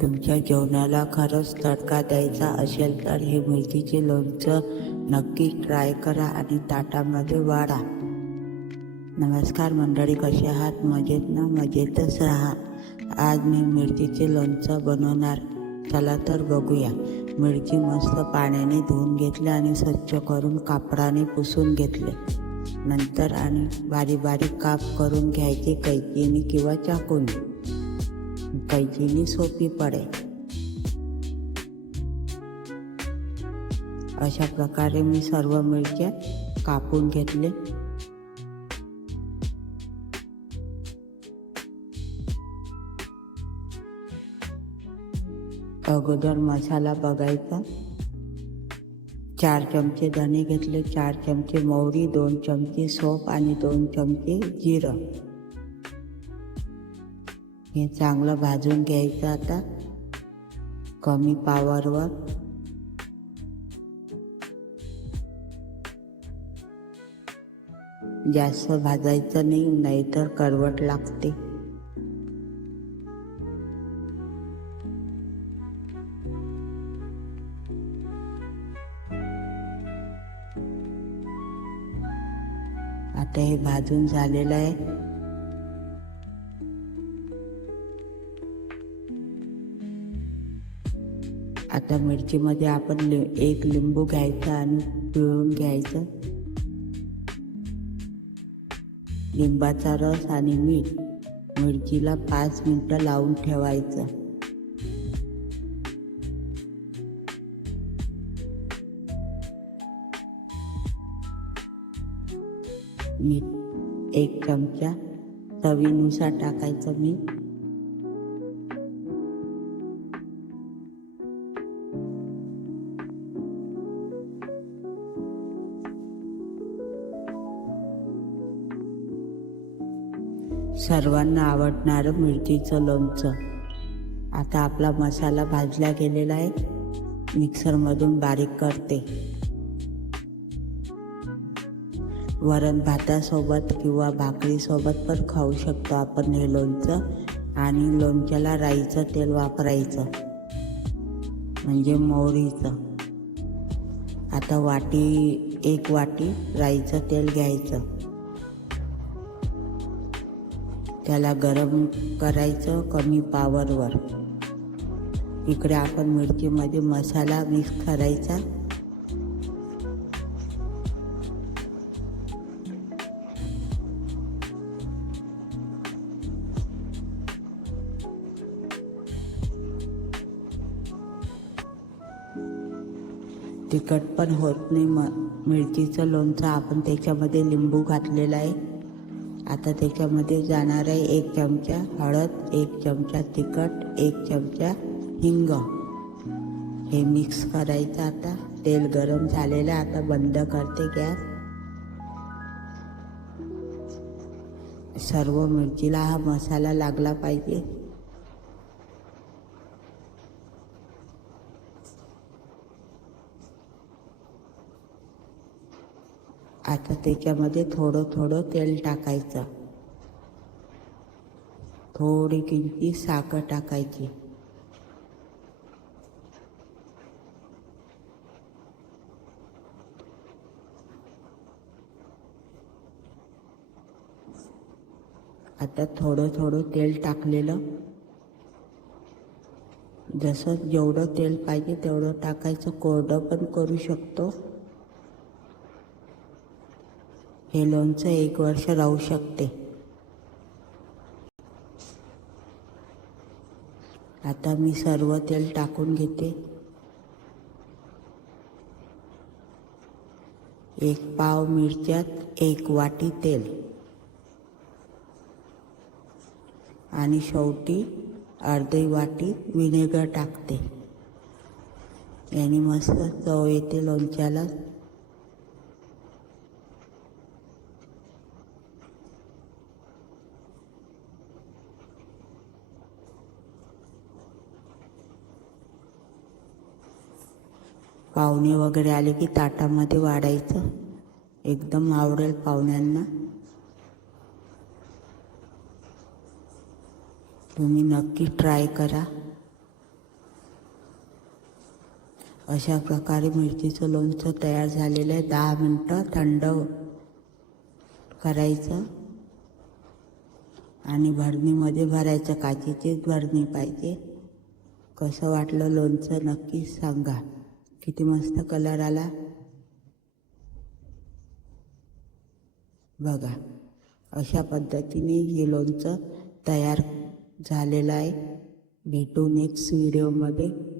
तुमच्या जेवणाला खरंच तडका द्यायचा असेल तर हे मेथीचे लोणचं नक्की ट्राय करा आणि ताटामध्ये वाढा. नमस्कार मंडळी, कसे आहात? मजेत ना? मजेतच राहा. आज मी मिरचीचे लोणचं बनवणार. चला तर बघूया. मिरची मस्त पाण्याने धुवून घेतले आणि स्वच्छ करून कापडाने पुसून घेतले. नंतर आणि बारीक बारीक काप करून घ्यायचे कैचीने किंवा चाकूने. कैचीने सोपी पडेल. अशा प्रकारे मी सर्व मिरच्या कापून घेतले. अगोदर मसाला बघायचा. 4 चमचे धणे घेतले, 4 चमचे मोहरी, 2 चमचे सोप आणि 2 चमचे जिरं. हे चांगलं भाजून घ्यायचं. आता कमी पॉवरवर. जास्त भाजायचं नाही, नाहीतर कडवट लागते. आता हे भाजून झालेलं आहे. आता मिरचीमध्ये आपण एक लिंबू घ्यायचा आणि पिळून घ्यायचं. लिंबाचा रस आणि मीठ. मिरचीला 5 मिनिटं लावून ठेवायचं. मीठ 1 चमचा, चवीनुसार टाकायचं मीठ. सर्वांना आवडणारं मिरचीचं लोणचं. आता आपला मसाला भाजला गेलेला आहे. मिक्सरमधून बारीक करते. वरण भातासोबत किंवा भाकरीसोबत पण खाऊ शकतो आपण हे लोणचं. आणि लोणच्याला राईचं तेल वापरायचं, म्हणजे मोहरीचं. आता 1 वाटी राईचं तेल घ्यायचं. त्याला गरम करायचं कमी पॉवरवर. इकडे आपण मिरचीमध्ये मसाला मिक्स करायचा. तिखट पण होत नाही मिरचीचं लोणचं. आपण त्याच्यामध्ये लिंबू घातलेला आहे. आता त्याच्यामध्ये जाणार आहे 1 चमचा हळद, 1 चमचा तिखट, 1 चमचा हिंग. हे मिक्स करायचं. आता तेल गरम झालेलं. आता बंद करते गॅस. सर्व मिरचीला हा मसाला लागला पाहिजे. आता त्याच्यामध्ये थोडं थोडं तेल टाकायचं. थोडी किंचित साखर टाकायची. आता थोडं थोडं तेल टाकलेलं. जसं जेवढं तेल पाहिजे तेवढं टाकायचं. कोरडं पण करू शकतो. हे लोणचं 1 वर्ष राहू शकते. आता मी सर्व तेल टाकून घेते. 1 पाव मिरच्यात 1 वाटी तेल. आणि शेवटी अर्धी वाटी विनेगर टाकते. याने मस्त चव येते लोणच्याला. पाहुणे वगैरे आले की ताटामध्ये वाढायचं. एकदम आवडेल पाहुण्यांना. तुम्ही नक्की ट्राय करा. अशा प्रकारे मिरचीचं लोणचं तयार झालेलं आहे. 10 मिनटं थंड करायचं आणि भरणीमध्ये भरायचं. काचेचीच भरणी पाहिजे. कसं वाटलं लोणचं नक्कीच सांगा. किती मस्त कलर आला बघा. अशा पद्धतीने हे लोणचं तयार झालेलं आहे. भेटू नेक्स्ट व्हिडिओमध्ये.